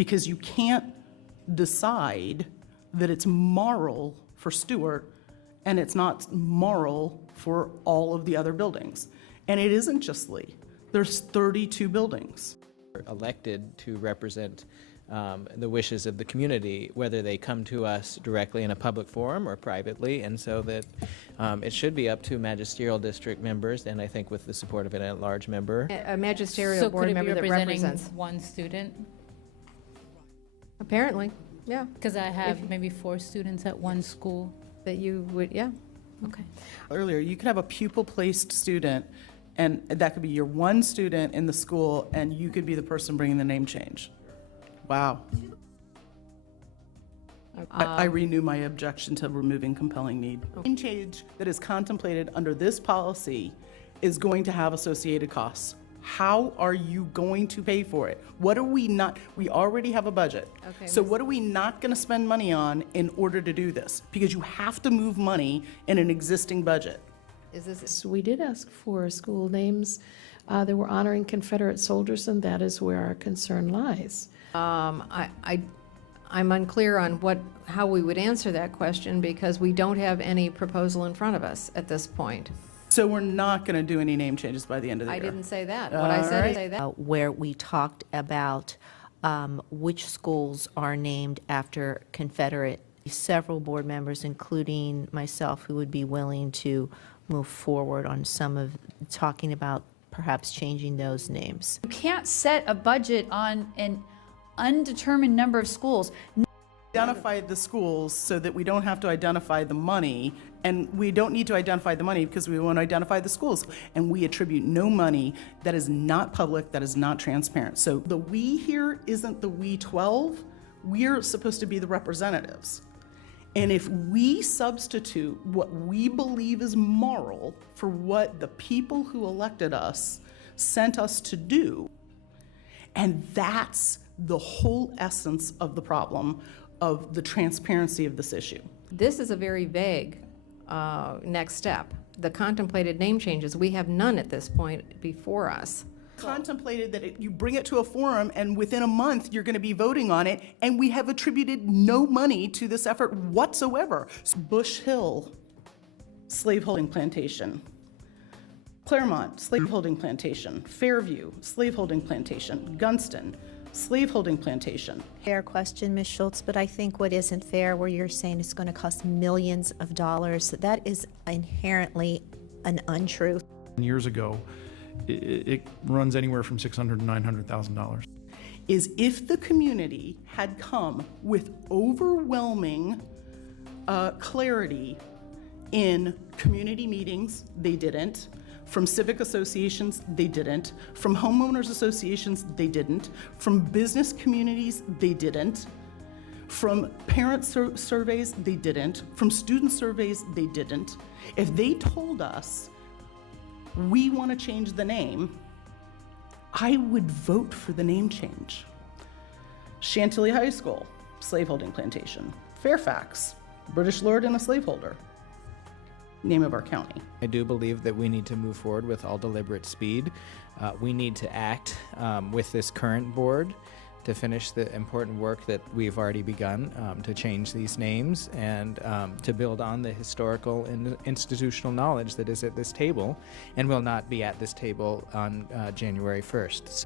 because you can't decide that it's moral for Stewart and it's not moral for all of the other buildings. And it isn't just Lee. There's 32 buildings. We're elected to represent the wishes of the community, whether they come to us directly in a public forum or privately, and so that it should be up to magisterial district members, and I think with the support of an at-large member. A magisterial board member that represents one student? Apparently, yeah. Because I have maybe 4 students at one school. That you would, yeah. Okay. Earlier, you could have a pupil-placed student, and that could be your one student in the school, and you could be the person bringing the name change. Wow. I renew my objection to removing compelling need. Name change that is contemplated under this policy is going to have associated costs. How are you going to pay for it? What are we not, we already have a budget. Okay, So what are we not going to spend money on in order to do this? Because you have to move money in an existing budget. Is this, So we did ask for school names that were honoring Confederate soldiers, and that is where our concern lies. I'm unclear on how we would answer that question because we don't have any proposal in front of us at this point. So we're not going to do any name changes by the end of the I year. didn't say that. What I said is say that. Where we talked about which schools are named after Confederate. Several board members, including myself, who would be willing to move forward on some of talking about perhaps changing those names. You can't set a budget on an undetermined number of schools. Identify the schools so that we don't have to identify the money, and we don't need to identify the money because we want to identify the schools, and we attribute no money that is not public, that is not transparent. So the we here isn't the we 12, we're supposed to be the representatives. And if we substitute what we believe is moral for what the people who elected us sent us to do, and that's the whole essence of the problem of the transparency of this issue. This is a very vague next step. The contemplated name changes, we have none at this point before us. Contemplated that you bring it to a forum and within a month you're going to be voting on it, and we have attributed no money to this effort whatsoever. Bush Hill, slaveholding plantation. Claremont, slaveholding plantation. Fairview, slaveholding plantation. Gunston, slaveholding plantation. Fair question, Ms. Schultz, but I think what isn't fair, where you're saying it's going to cost millions of dollars, that is inherently an untruth. Years ago, it runs anywhere from $600,000 to $900,000. Is if the community had come with overwhelming clarity in community meetings, they didn't. From civic associations, they didn't. From homeowners associations, they didn't. From business communities, they didn't. From parent surveys, they didn't. From student surveys, they didn't. If they told us, we want to change the name, I would vote for the name change. Chantilly High School, slaveholding plantation. Fairfax, British lord and a slaveholder. Name of our county. I do believe that we need to move forward with all deliberate speed. We need to act with this current board to finish the important work that we've already begun to change these names and to build on the historical and institutional knowledge that is at this table and will not be at this table on January 1st.